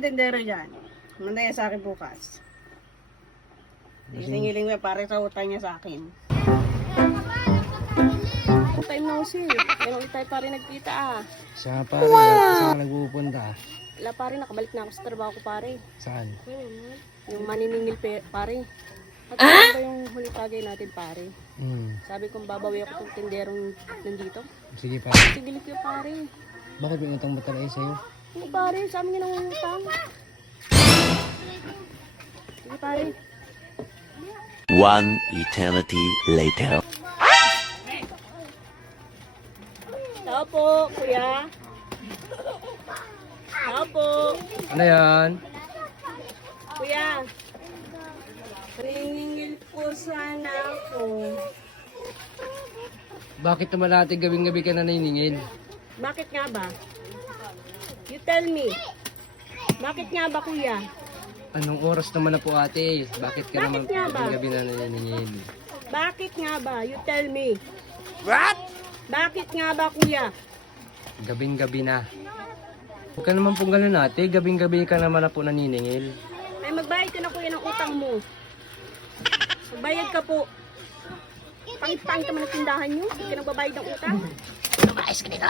Tendero dyan. Mandaya sa akin bukas. Singiling mo pare sa utang niya sa akin. Time no see. Kaya ulit tayo pare nagkita ah. Siya pare, saan ka nag-uupunta? Wala pare, nakabalik na ako sa trabaho ko pare. Saan? Yung maniningil pare. At ano ba yung huli tagay natin pare? Sabi kong babawi ako ng tenderong nandito. Sige pare. Sigilit yung pare. Bakit may utang ba talaga sa'yo? Hindi pare, sa amin yung utang. Sige pare. One eternity later. Tao po, kuya. Tao po. Ano yan? Kuya. Paningil po sana ako. Bakit naman natin gabing-gabi ka na naniningil? Bakit nga ba? You tell me. Bakit nga ba kuya? Anong oras naman na po ate? Bakit ka Bakit naman nga ba? gabing-gabi na naniningil? Bakit nga ba? You tell me. What? Bakit nga ba kuya? Gabing-gabi na. Huwag ka naman pong gano'n ate. Gabing-gabi ka naman na po naniningil. Ay magbayad ka na kuya ng utang mo. Magbayad ka po. Pangit-pangit naman ang tindahan nyo. Hindi ka nagbabayad ng utang. Lumayas ka nila.